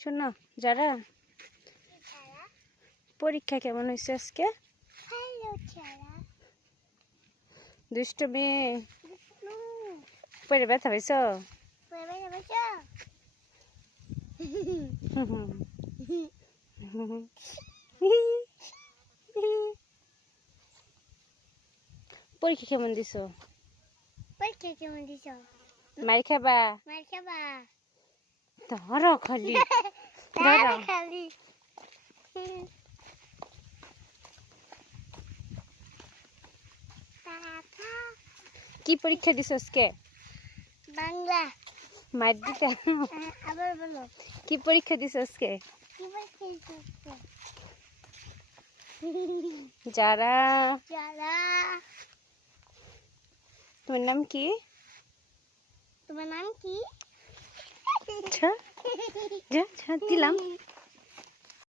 শোনো যারা পরীক্ষা কেমন হয়েছে আজকে? দুষ্ট মেয়ে পরে ব্যথা পাইছ? পরীক্ষা কেমন দিছ? মার খাবা? ধরো খালি ধরো। কি পরীক্ষা দিছ আজকে? বাংলা। মার দিতে আবার বলো। কি পরীক্ষা দিছ আজকে? যারা তোমার নাম কি? তোমার নাম কি? দিলাম।